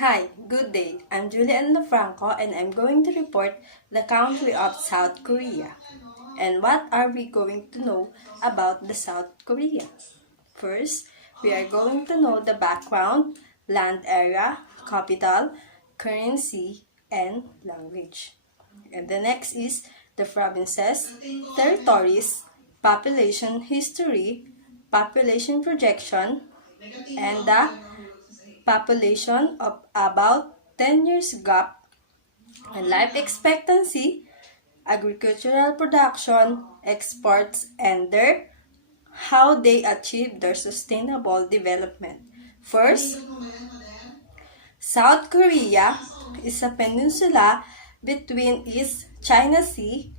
Hi, good day. I'm Julian LaFranco and I'm going to report the country of South Korea. And what are we going to know about the South Korea? First, we are going to know the background, land area, capital, currency, and language. And the next is the provinces, territories, population history, population projection, and the population of about 10 years gap, and life expectancy, agricultural production, exports, and how they achieve their sustainable development. First, South Korea is a peninsula between East China Sea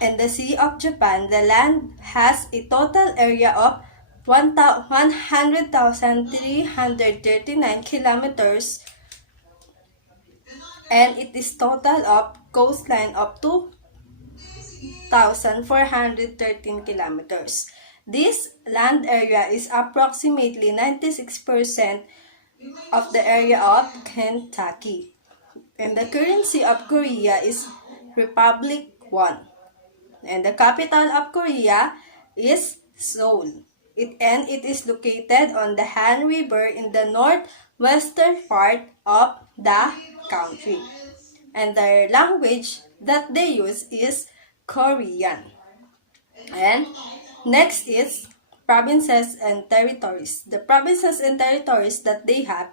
and the Sea of Japan. The land has a total area of 100,339 kilometers, and it is total of coastline of 2,413 kilometers. This land area is approximately 96% of the area of Kentucky. And the currency of Korea is Republic Won. And the capital of Korea is Seoul. It is located on the Han River in the northwestern part of the country. And the language that they use is Korean. And next is provinces and territories. The provinces and territories that they have,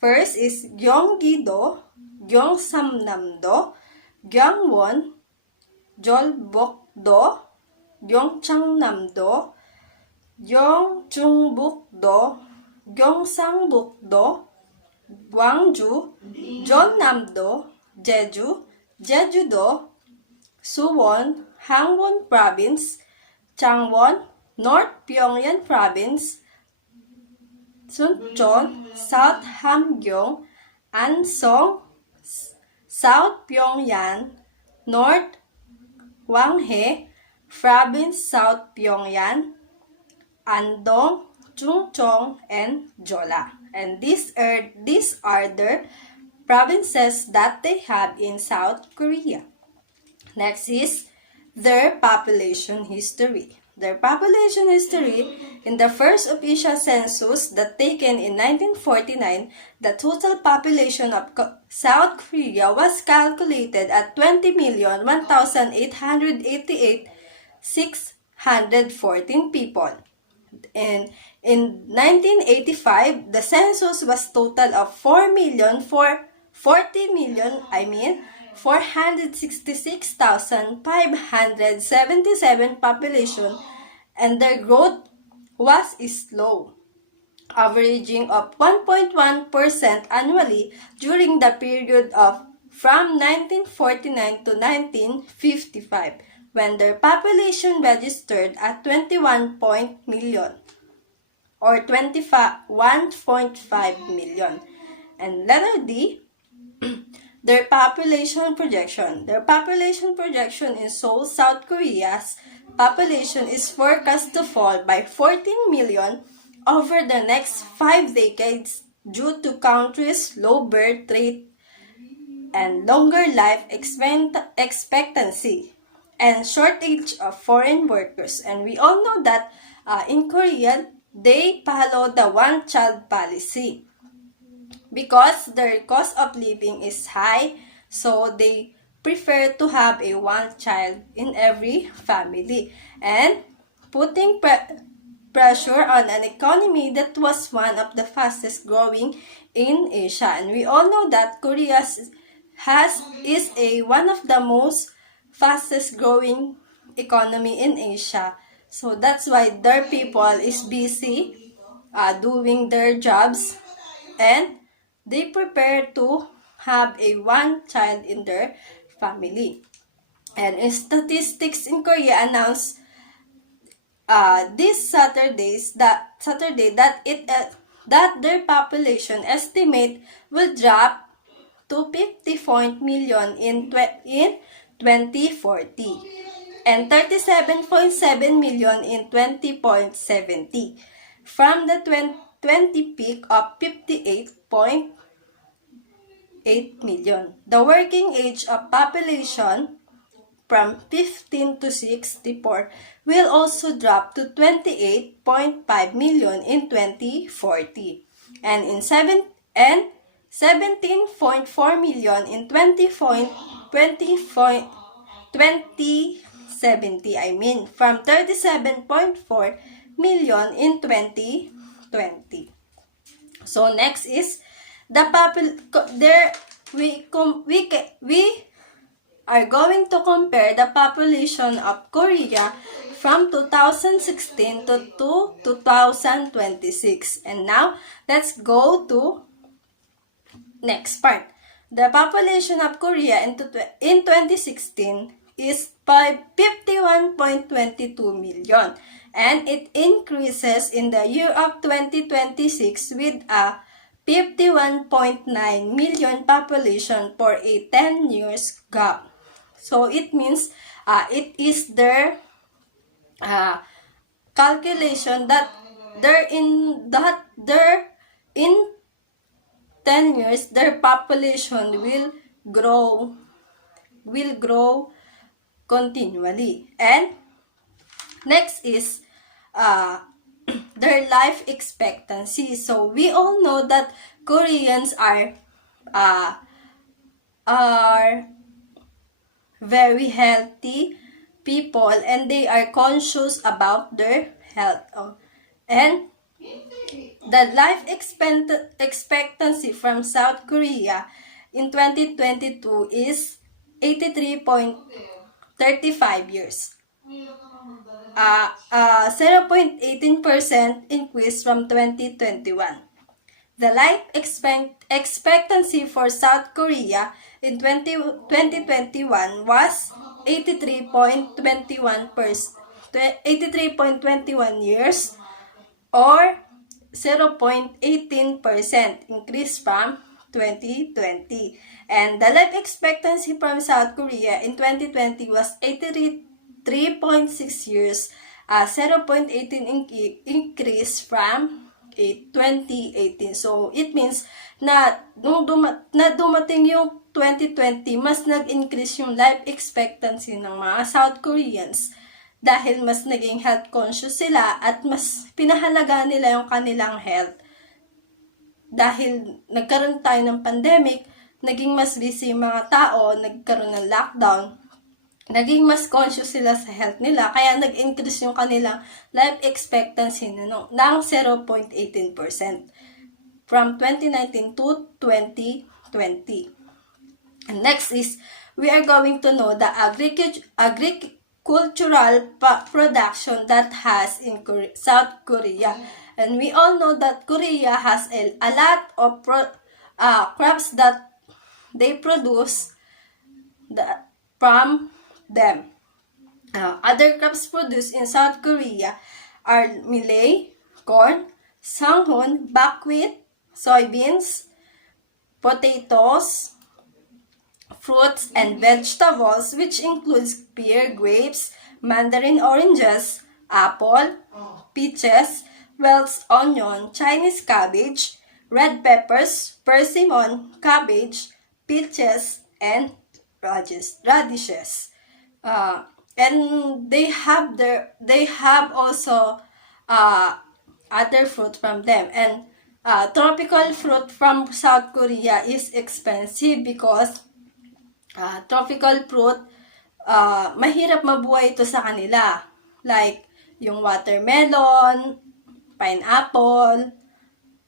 first is Gyeonggi-do, Gyeongsamnam-do, Gyeongwon, Jeolbok-do, Gyeongchangnam-do, Gyeongchungbuk-do, Gyeongsangbuk-do, Gwangju, Jeonnam-do, Jeju, Jeju-do, Suwon, Hangwon Province, Changwon, North Pyongyang Province, Suncheon, South Hamgyong, Ansong, South Pyongyang, North Hwanghae Province, South Pyongyang, Andong, Chungcheong, and Jeolla. And these are the provinces that they have in South Korea. Next is their population history. Their population history, in the first official census that taken in 1949, the total population of South Korea was calculated at 20,1,888,614 people. And in 1985, the census was total of 466,577 population, and their growth was slow, averaging of 1.1% annually during the period of from 1949 to 1955, when their population registered at 21 million or 21.5 million. And letter D, their population projection. Their population projection in Seoul, South Korea's population is forecast to fall by 14 million over the next 5 decades due to country's low birth rate and longer life expectancy and shortage of foreign workers. And we all know that in Korea, they follow the one-child policy because their cost of living is high, so they prefer to have a one child in every family, and putting pressure on an economy that was one of the fastest growing in Asia. And we all know that Korea is one of the most fastest growing economy in Asia. So that's why their people is busy doing their jobs, and they prepare to have a one child in their family. And statistics in Korea announced this Saturday that their population estimate will drop to 50 million in 2040 and 37.7 million in 2070 from the 2020 peak of 58.8 million. The working age of population from 15 to 64 will also drop to 28.5 million in 2040 and 17.4 million in 2070, from 37.4 million in 2020. So next is the we are going to compare the population of Korea from 2016 to 2026. And now, let's go to next part. The population of Korea in 2016 is 51.22 million, and it increases in the year of 2026 with a 51.9 million population for a 10 years gap. So it means it is their calculation that in 10 years their population will grow continually. And next is their life expectancy. So we all know that Koreans are very healthy people, and they are conscious about their health. And the life expectancy from South Korea in 2022 is 83.35 years. 0.18% increase from 2021. The life expectancy for South Korea in 2021 was 83.21 years, or 0.18% increase from 2020. And the life expectancy from South Korea in 2020 was 83.6 years, 0.18 increase from 2018. So, it means na dumating yung 2020, mas nag-increase yung life expectancy ng mga South Koreans dahil mas naging health conscious sila at mas pinahalaga nila yung kanilang health. Dahil nagkaroon tayo ng pandemic, naging mas busy yung mga tao, nagkaroon ng lockdown, naging mas conscious sila sa health nila, kaya nag-increase yung kanilang life expectancy ng 0.18% from 2019 to 2020. And next is, we are going to know the agricultural production that has in South Korea. And we all know that Korea has a lot of crops that they produce from them. Other crops produced in South Korea are millet, corn, sanghun, buckwheat, soybeans, potatoes, fruits, and vegetables, which includes pear, grapes, mandarin oranges, apple, peaches, Welsh onion, Chinese cabbage, red peppers, persimmon, cabbage, peaches, and radishes. And they have also other fruit from them. And tropical fruit from South Korea is expensive because tropical fruit, mahirap mabuhay ito sa kanila. Like yung watermelon, pineapple,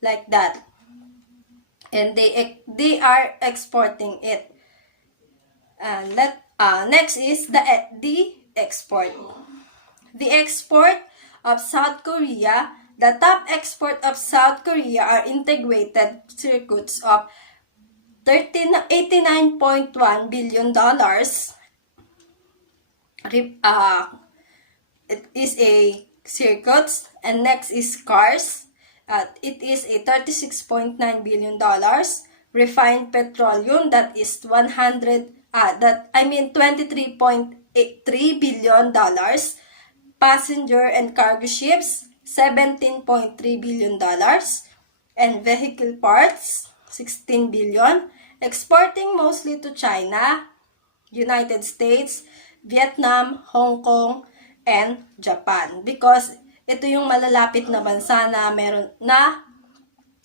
like that. And they are exporting it. And next is the export. The export of South Korea, the top export of South Korea are integrated circuits of $89.1 billion. It is a circuits, and next is cars. It is a $36.9 billion. Refined petroleum, that is $23.3 billion. Passenger and cargo ships, $17.3 billion, and vehicle parts, 16 billion, exporting mostly to China, United States, Vietnam, Hong Kong, and Japan. Because ito yung malalapit na bansa na meron na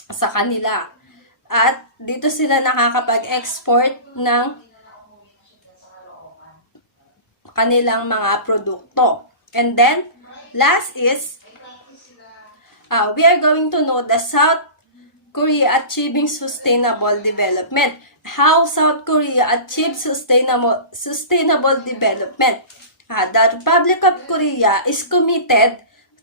sa kanila. At dito sila nakakapag-export ng kanilang mga produkto. And then, last is, we are going to know the South Korea achieving sustainable development. How South Korea achieved sustainable development. The Republic of Korea is committed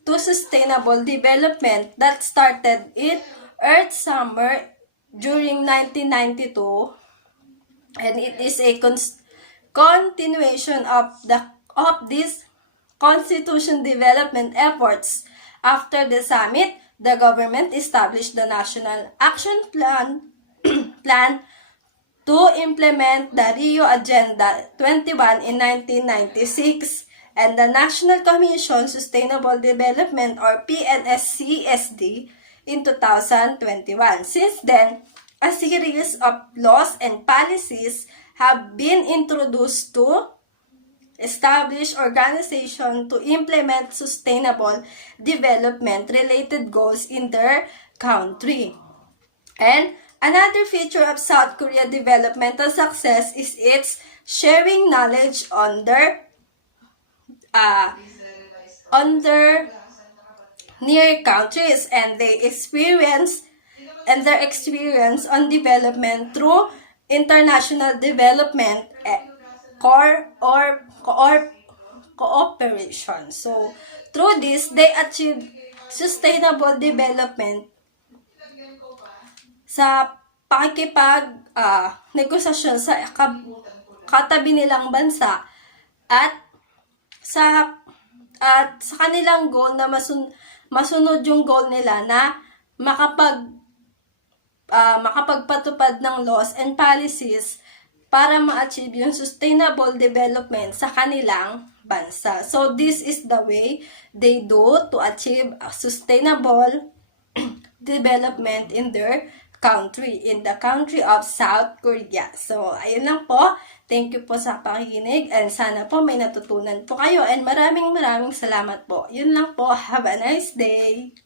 to sustainable development that started in Earth Summer during 1992, and it is a continuation of these constitution development efforts. After the summit, the government established the National Action Plan to implement the Rio Agenda 21 in 1996 and the National Commission Sustainable Development or PNSCSD in 2021. Since then, a series of laws and policies have been introduced to establish organization to implement sustainable development related goals in their country. And another feature of South Korea developmental success is its sharing knowledge on their near countries and their experience on development through international development cooperation. So through this, they achieve sustainable development sa pakikipag-negosasyon sa katabi nilang bansa at sa kanilang goal na masunod yung goal nila na makapagpatupad ng laws and policies para ma-achieve yung sustainable development sa kanilang bansa. So this is the way they do to achieve a sustainable development in their country, in the country of South Korea. So, ayun lang po. Thank you po sa pakikinig and sana po may natutunan po kayo and maraming salamat po. Yun lang po. Have a nice day!